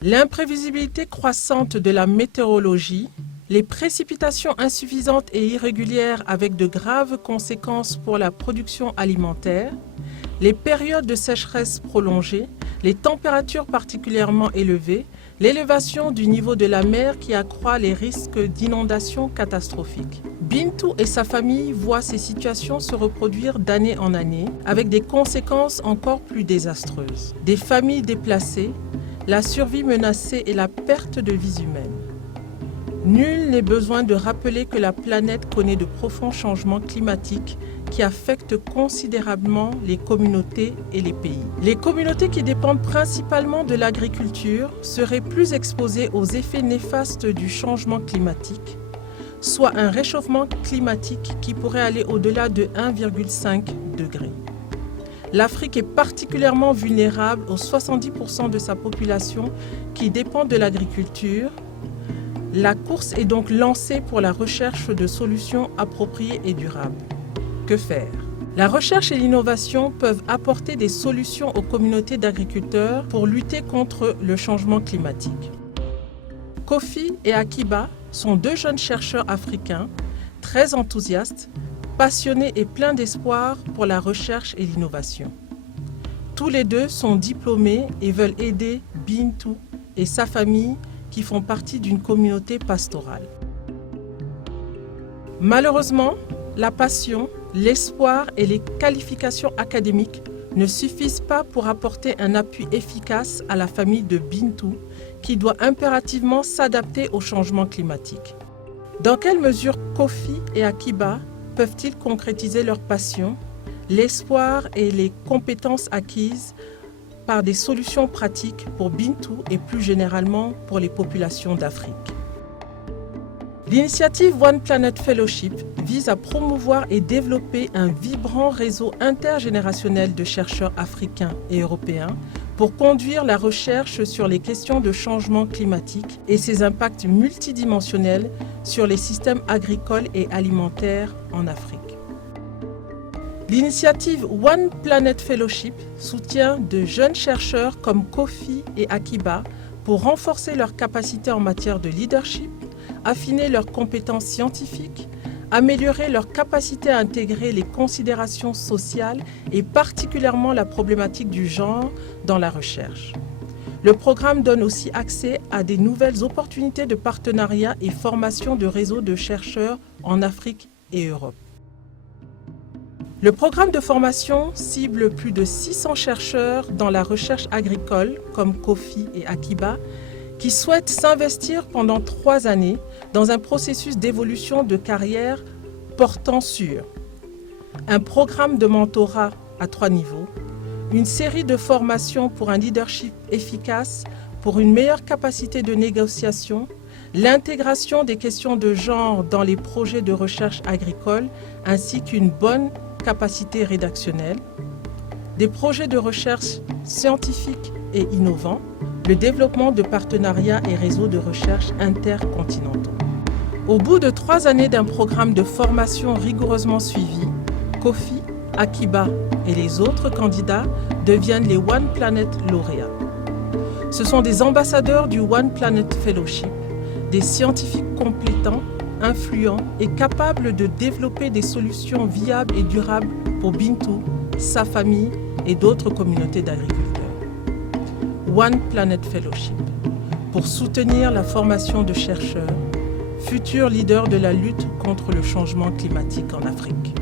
L'imprévisibilité croissante de la météorologie, les précipitations insuffisantes et irrégulières avec de graves conséquences pour la production alimentaire, les périodes de sécheresse prolongées, les températures particulièrement élevées, l'élévation du niveau de la mer qui accroît les risques d'inondations catastrophiques. Bintou et sa famille voient ces situations se reproduire d'année en année avec des conséquences encore plus désastreuses. Des familles déplacées, la survie menacée et la perte de vies humaines. Nul n'est besoin de rappeler que la planète connaît de profonds changements climatiques qui affectent considérablement les communautés et les pays. Les communautés qui dépendent principalement de l'agriculture seraient plus exposées aux effets néfastes du changement climatique, soit un réchauffement climatique qui pourrait aller au-delà de 1,5 degré. L'Afrique est particulièrement vulnérable aux 70% de sa population qui dépend de l'agriculture. La course est donc lancée pour la recherche de solutions appropriées et durables. Que faire? La recherche et l'innovation peuvent apporter des solutions aux communautés d'agriculteurs pour lutter contre le changement climatique. Kofi et Akiba sont deux jeunes chercheurs africains, très enthousiastes, passionnés et pleins d'espoir pour la recherche et l'innovation. Tous les deux sont diplômés et veulent aider Bintou et sa famille qui font partie d'une communauté pastorale. Malheureusement, la passion, l'espoir et les qualifications académiques ne suffisent pas pour apporter un appui efficace à la famille de Bintou qui doit impérativement s'adapter au changement climatique. Dans quelle mesure Kofi et Akiba peuvent-ils concrétiser leur passion, l'espoir et les compétences acquises par des solutions pratiques pour Bintou et plus généralement pour les populations d'Afrique? L'initiative One Planet Fellowship vise à promouvoir et développer un vibrant réseau intergénérationnel de chercheurs africains et européens pour conduire la recherche sur les questions de changement climatique et ses impacts multidimensionnels sur les systèmes agricoles et alimentaires en Afrique. L'initiative One Planet Fellowship soutient de jeunes chercheurs comme Kofi et Akiba pour renforcer leurs capacités en matière de leadership, affiner leurs compétences scientifiques, améliorer leur capacité à intégrer les considérations sociales et particulièrement la problématique du genre dans la recherche. Le programme donne aussi accès à des nouvelles opportunités de partenariat et formation de réseaux de chercheurs en Afrique et Europe. Le programme de formation cible plus de 600 chercheurs dans la recherche agricole, comme Kofi et Akiba, qui souhaitent s'investir pendant 3 années dans un processus d'évolution de carrière portant sur un programme de mentorat à 3 niveaux, une série de formations pour un leadership efficace, pour une meilleure capacité de négociation, l'intégration des questions de genre dans les projets de recherche agricole, ainsi qu'une bonne capacité rédactionnelle, des projets de recherche scientifiques et innovants, le développement de partenariats et réseaux de recherche intercontinentaux. Au bout de 3 années d'un programme de formation rigoureusement suivi, Kofi, Akiba et les autres candidats deviennent les One Planet lauréats. Ce sont des ambassadeurs du One Planet Fellowship, des scientifiques compétents, influents et capables de développer des solutions viables et durables pour Bintou, sa famille et d'autres communautés d'agriculteurs. One Planet Fellowship, pour soutenir la formation de chercheurs, futurs leaders de la lutte contre le changement climatique en Afrique.